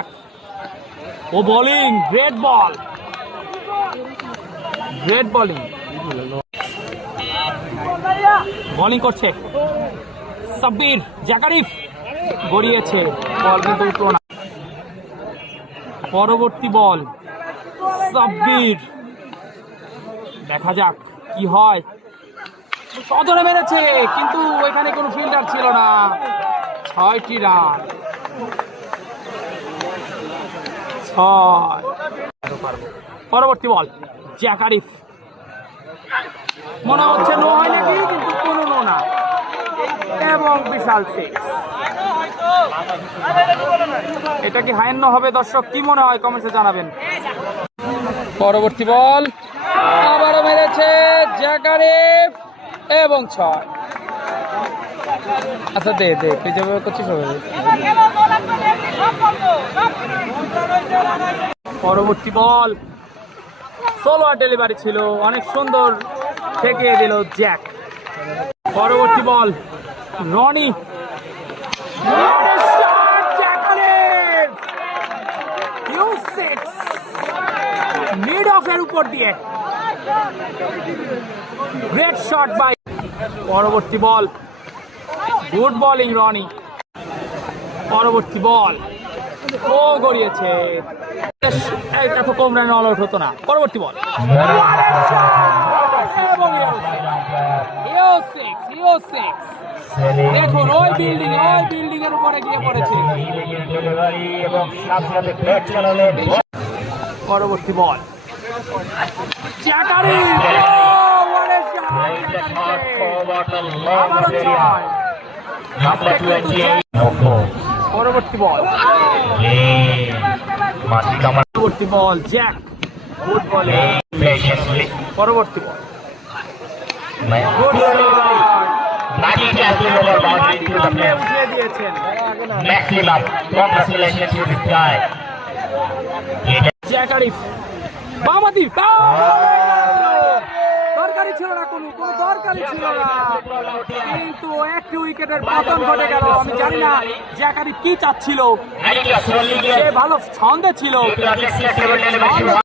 যাক। ও bowling, great বল, great bowling. Bowling করছে সাব্বির, জাকারিফ গড়িয়েছে, বল কিন্তু উঠলো না। পরবর্তী বল সাব্বির, দেখা যাক কি হয়। সজোরে মেরেছে কিন্তু এখানে কোনো ফিল্ডার ছিল না। 6টি রান, 6। পরবর্তী বল জাকারিফ, মনে হচ্ছে নো হয় নাকি, কিন্তু কোনো নো না, এবং বিশাল সিক্স। এটা কি হাইন্য হবে? দর্শক কি মনে হয় কমেন্টে জানাবেন। পরবর্তী বল আবারও মেরেছে জাকারিফ এবং 6। আচ্ছা দে দে, তুই যেভাবে করছিস পরবর্তী বল সোলোয়ার ডেলিভারি ছিল, অনেক সুন্দর ঠেকিয়ে দিল জ্যাক। পরবর্তী বল রনি, মিড অফের উপর দিয়ে গ্রেট শট বাই। পরবর্তী বল গুড বোলিং রনি। পরবর্তী বল ও গড়িয়েছে, এত কম রানে অল আউট হতো না। পরবর্তী বল দেখুন ওই বিল্ডিং এর উপরে গিয়ে পড়েছে। পরবর্তী বল পরবর্তী বল পরবর্তী বল জ্যাক, গুড বলে। পরবর্তী বল উঠিয়ে দিয়েছেন জাকারিফ। বামাদি দরকারি ছিল না, কোনো দরকারি ছিল না, কিন্তু একটি উইকেটের পতন ঘটে গেল। আমি জানি না জাকারিফ কি চাচ্ছিল, সে ভালো ছন্দে ছিল।